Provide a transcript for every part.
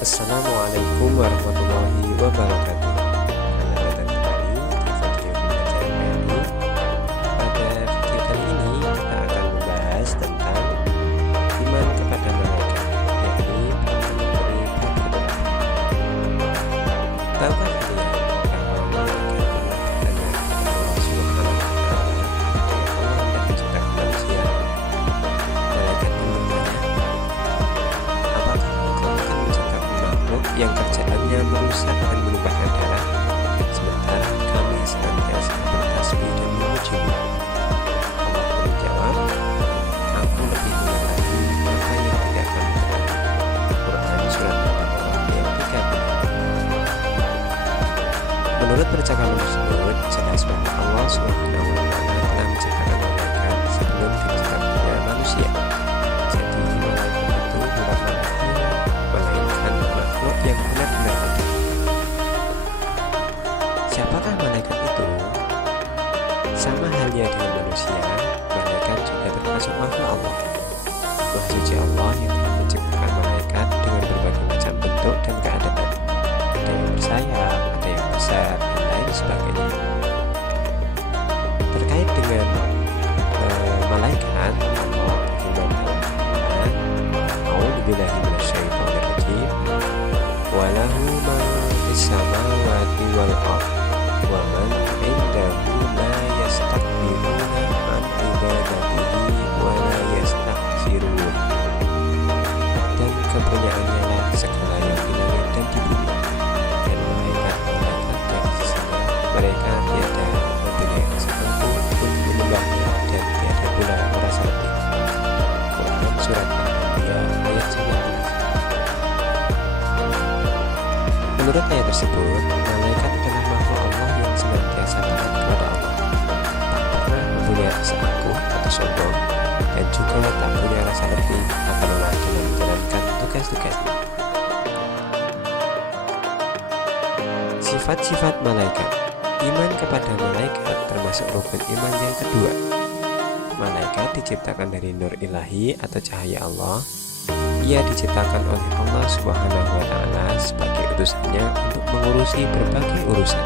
Assalamualaikum warahmatullahi wabarakatuh. Selamat datang kembali di video pembelajaran ini. Pada video kali ini kita akan membahas tentang iman kepada malaikat, yakni memberi berdoa. Tahukah kalian bahwa malaikat adalah Allah Subhanahu wa Ta'ala, yang Allah hendak menciptakan manusia? Malaikat pun bertanya, apakah engkau akan menciptakan makhluk yang kerjaannya merusak dan menumpahkan darah, sementara kami senantiasa bertasbih dan memujimu? Allah pun menjawab, aku lebih mengetahui apa yang tidak kamu ketahui. Quran Surat Al-Baqarah ayat 3. Menurut percakapan tersebut, jelas bahwa Allah Subhanahu wa Ta'ala telah menciptakan malaikat sebelum diciptakannya manusia. Jadi malaikat itu bukan makhluk, melainkan makhluk yang benar-benar ada. Siapakah malaikat itu? Sama halnya dengan manusia, malaikat juga termasuk makhluk Allah. Maha suci Allah yang telah menciptakan malaikat dengan berbagai macam bentuk dan keadaan. Ada yang bersayap, ada yang besar, dan lain sebagainya. Terkait dengan malaikat, Allah berfirman dalam Al-Quran, A'udzubillahi minasyaitonirrajim, wa lahu ma fis samawati wal ardh wa man 'indahu la yastakbiruna an ibadatihi wa la yastaghfirun. Dan kepunyaannya lah segala yang di langit dan di bumi, dan malaikat-malaikat yang di sisinya. Mereka tiada mempunyai rasa mampu untuk menyembahnya, dan tiada pula merasa letih. Quran Surat Al-Anbiya ayat 19. Menurut ayat tersebut, malaikat adalah makhluk Allah yang senantiasa taat kepada Allah, tak pernah mempunyai rasa angkuh atau sombong, dan juga tak punya rasa letih atau lelah dalam menjalankan tugas-tugasnya. Sifat-sifat malaikat. Iman kepada malaikat termasuk rukun iman yang kedua. Malaikat diciptakan dari nur ilahi atau cahaya Allah. Ia diciptakan oleh Allah Subhanahu wa Ta'ala sebagai utusannya untuk mengurusi berbagai urusan.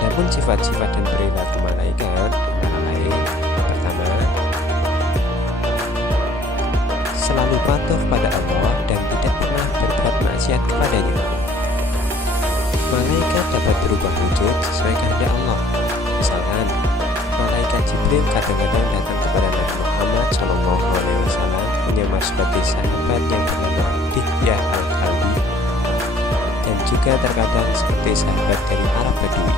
Adapun sifat-sifat dan perilaku malaikat antara lain: pertama, selalu patuh pada Allah dan tidak pernah berbuat maksiat kepadanya. Malaikat dapat berubah wujud sesuai kehendak Allah. Misalkan, malaikat Jibril kadang-kadang datang kepada Nabi Muhammad SAW menyamar sebagai sahabat yang bernama Dihyah Al-Kalbi, dan juga terkadang seperti sahabat dari Arab Badui.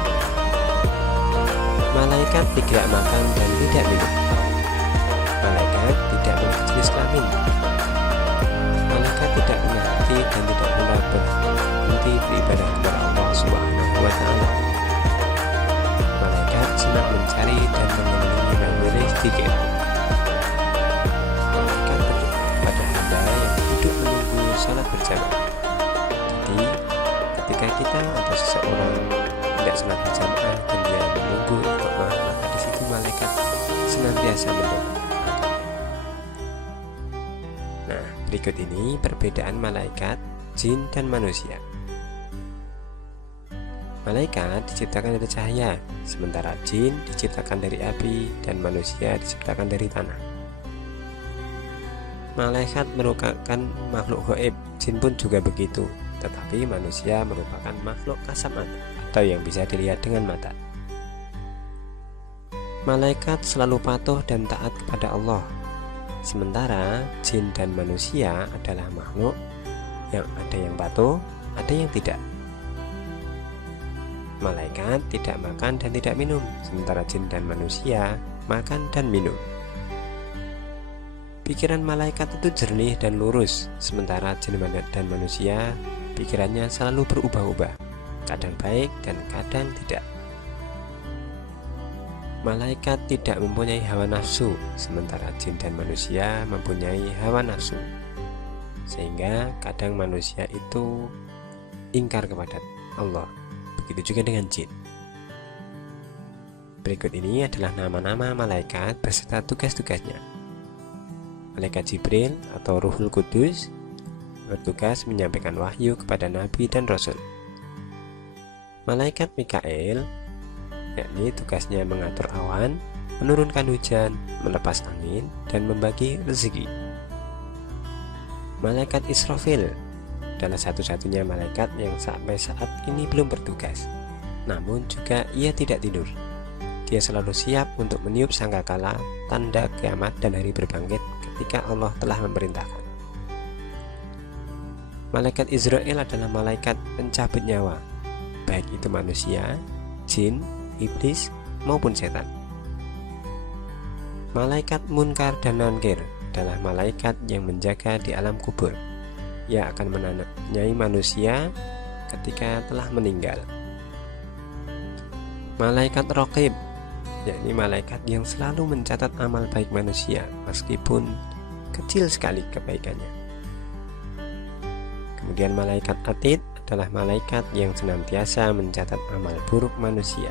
Malaikat tidak makan dan tidak minum. Malaikat tidak berjenis kelamin. Malaikat tidak punya hati dan tidak pula berhenti beribadah kepada Allah Subhanahu wa Ta'ala. Malaikat senang mencari dan mengelilingi memilih zikir. Malaikat berdoa kepada hamba yang duduk menunggu salat berjamaah. Jadi, ketika kita atau seseorang tidak salat berjamaah dan dia menunggu iqamah, maka di situ malaikat senantiasa mendoakan. Nah, berikut ini perbedaan malaikat, jin, dan manusia. Malaikat diciptakan dari cahaya, sementara jin diciptakan dari api dan manusia diciptakan dari tanah. Malaikat merupakan makhluk gaib, jin pun juga begitu, tetapi manusia merupakan makhluk kasat mata atau yang bisa dilihat dengan mata. Malaikat selalu patuh dan taat kepada Allah, sementara jin dan manusia adalah makhluk yang ada yang patuh, ada yang tidak. Malaikat tidak makan dan tidak minum, sementara jin dan manusia makan dan minum. Pikiran malaikat itu jernih dan lurus, sementara jin dan manusia pikirannya selalu berubah-ubah, kadang baik dan kadang tidak. Malaikat tidak mempunyai hawa nafsu, sementara jin dan manusia mempunyai hawa nafsu, sehingga kadang manusia itu ingkar kepada Allah. Begitu juga dengan jin. Berikut ini adalah nama-nama malaikat beserta tugas-tugasnya. Malaikat Jibril atau Ruhul Kudus, bertugas menyampaikan wahyu kepada nabi dan rasul. Malaikat Mikail, yakni tugasnya mengatur awan, menurunkan hujan, melepas angin, dan membagi rezeki. Malaikat Israfil adalah satu-satunya malaikat yang sampai saat ini belum bertugas. Namun juga ia tidak tidur. Dia selalu siap untuk meniup sangkakala, tanda kiamat dan hari berbangkit ketika Allah telah memerintahkan. Malaikat Israel adalah malaikat pencabut nyawa, baik itu manusia, jin, iblis, maupun setan. Malaikat Munkar dan Nankir adalah malaikat yang menjaga di alam kubur. Ia akan menanyai manusia ketika telah meninggal. Malaikat Raqib, yakni malaikat yang selalu mencatat amal baik manusia meskipun kecil sekali kebaikannya. Kemudian malaikat Atid adalah malaikat yang senantiasa mencatat amal buruk manusia.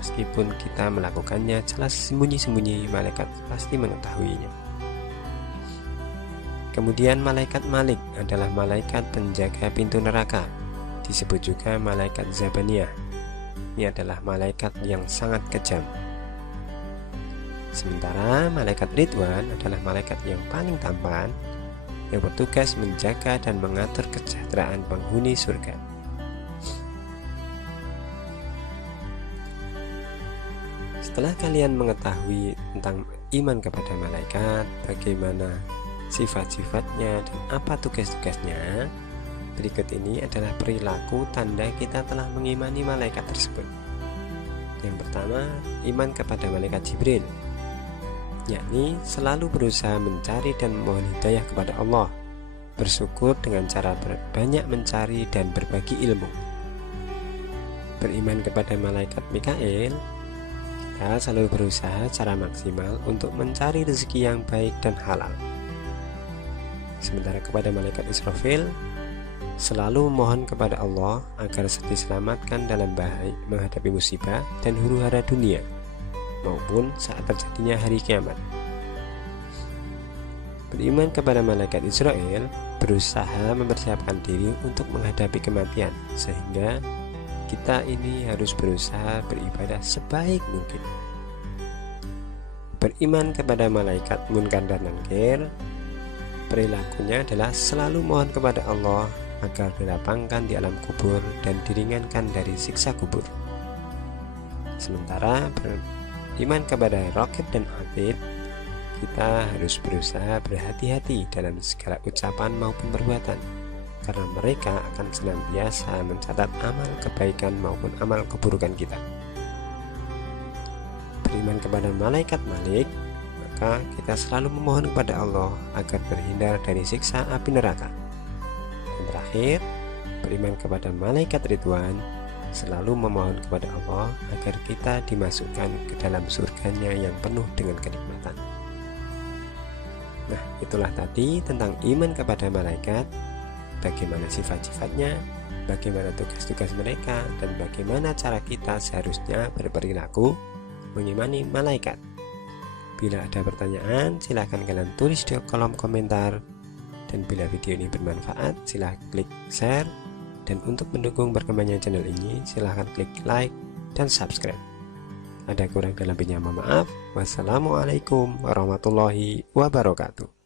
Meskipun kita melakukannya jelas sembunyi-sembunyi, malaikat pasti mengetahuinya. Kemudian malaikat Malik adalah malaikat penjaga pintu neraka. Disebut juga malaikat Zabaniyah. Ini adalah malaikat yang sangat kejam. Sementara malaikat Ridwan adalah malaikat yang paling tampan, yang bertugas menjaga dan mengatur kesejahteraan penghuni surga. Setelah kalian mengetahui tentang iman kepada malaikat, bagaimana sifat-sifatnya dan apa tugas-tugasnya, berikut ini adalah perilaku tanda kita telah mengimani malaikat tersebut. Yang pertama, iman kepada malaikat Jibril, yakni selalu berusaha mencari dan memohon hidayah kepada Allah, bersyukur dengan cara banyak mencari dan berbagi ilmu. Beriman kepada malaikat Mikail, kita selalu berusaha secara maksimal untuk mencari rezeki yang baik dan halal. Sementara kepada malaikat Israfil, selalu memohon kepada Allah agar diselamatkan dalam bahaya menghadapi musibah dan huru-hara dunia maupun saat terjadinya hari kiamat. Beriman kepada malaikat Israel, berusaha mempersiapkan diri untuk menghadapi kematian, sehingga kita ini harus berusaha beribadah sebaik mungkin. Beriman kepada malaikat Munkar dan Nankir, perilakunya adalah selalu mohon kepada Allah agar dilapangkan di alam kubur dan diringankan dari siksa kubur. Sementara beriman kepada Raqib dan Atid, kita harus berusaha berhati-hati dalam segala ucapan maupun perbuatan, karena mereka akan senantiasa mencatat amal kebaikan maupun amal keburukan kita. Beriman kepada malaikat Malik, maka kita selalu memohon kepada Allah agar terhindar dari siksa api neraka. Dan terakhir, beriman kepada malaikat Ridwan, selalu memohon kepada Allah agar kita dimasukkan ke dalam surganya yang penuh dengan kenikmatan. Nah, itulah tadi tentang iman kepada malaikat, bagaimana sifat-sifatnya, bagaimana tugas-tugas mereka, dan bagaimana cara kita seharusnya berperilaku mengimani malaikat. Bila ada pertanyaan, silahkan kalian tulis di kolom komentar. Dan bila video ini bermanfaat, silahkan klik share. Dan untuk mendukung berkembangnya channel ini, silahkan klik like dan subscribe. Ada kurang dan lebihnya mohon maaf. Wassalamualaikum warahmatullahi wabarakatuh.